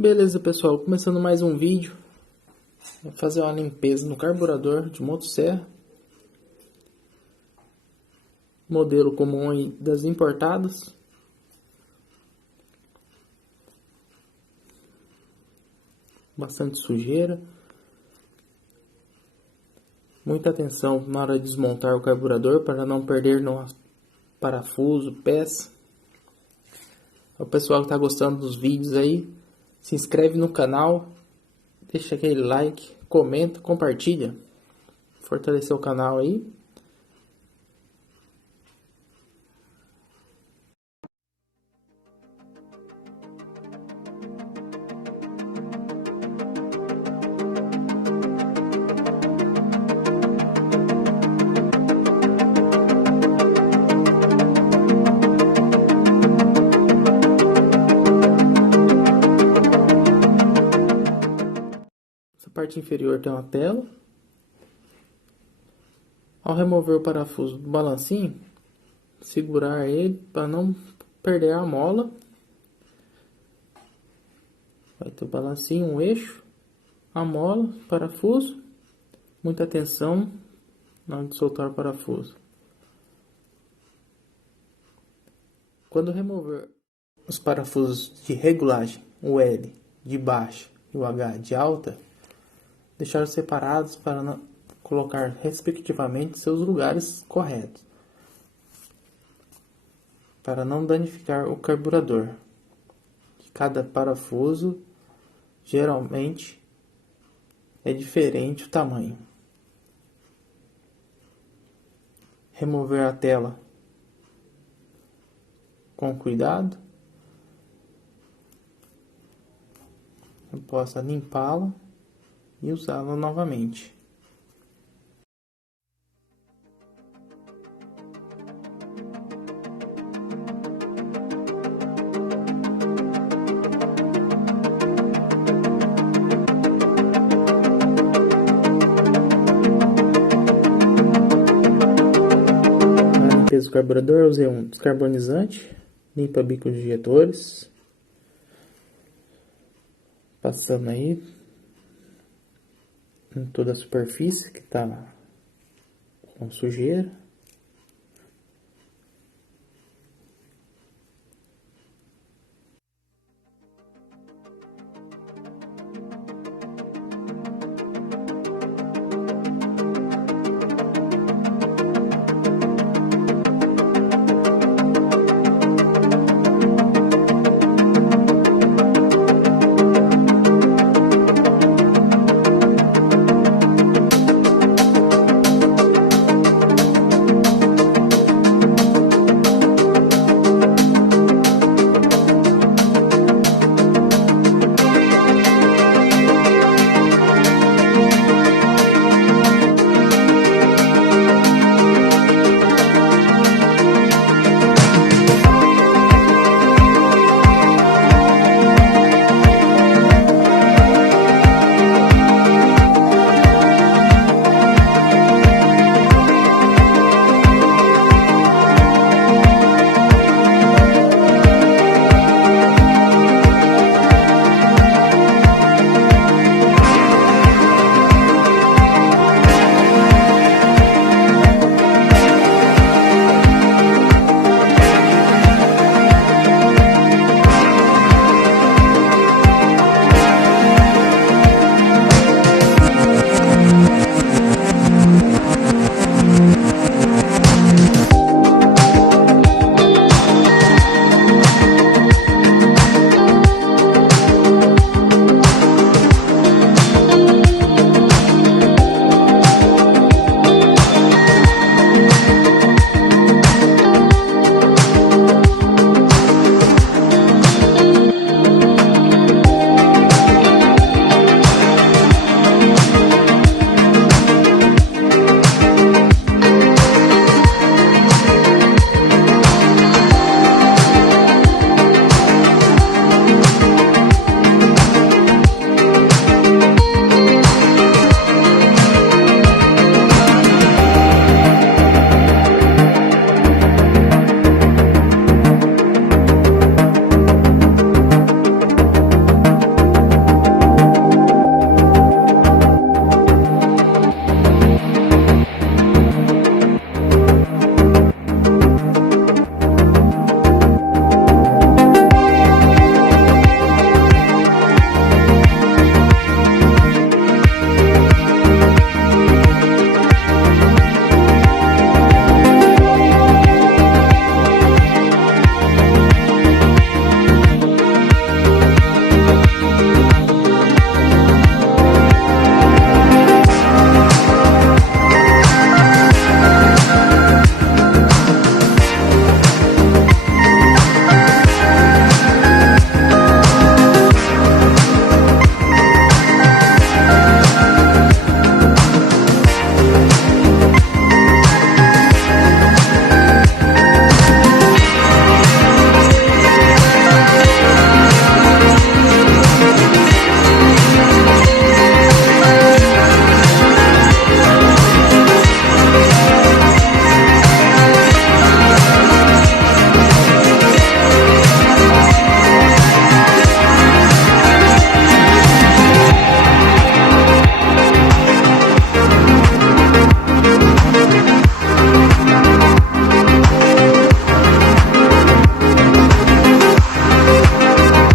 Beleza, pessoal, começando mais um vídeo. Vou fazer uma limpeza no carburador de motosserra, modelo comum aí das importadas. Bastante sujeira. Muita atenção na hora de desmontar o carburador para não perder no parafuso, peça. O pessoal que está gostando dos vídeos aí, se inscreve no canal, deixa aquele like, comenta, compartilha, fortalecer o canal aí. Essa parte inferior tem uma tela. Ao remover o parafuso do balancinho, segurar ele para não perder a mola. Vai ter o balancinho, um eixo, a mola, parafuso. Muita atenção na hora de soltar o parafuso. Quando remover os parafusos de regulagem, o L de baixa e o H de alta, deixar separados para não colocar respectivamente seus lugares corretos, para não danificar o carburador. Cada parafuso geralmente é diferente o tamanho. Remover a tela com cuidado. Eu posso limpá-la e usá-la novamente. Na limpeza do carburador, eu usei um descarbonizante, limpa bico de injetores, passando aí em toda a superfície que está com sujeira.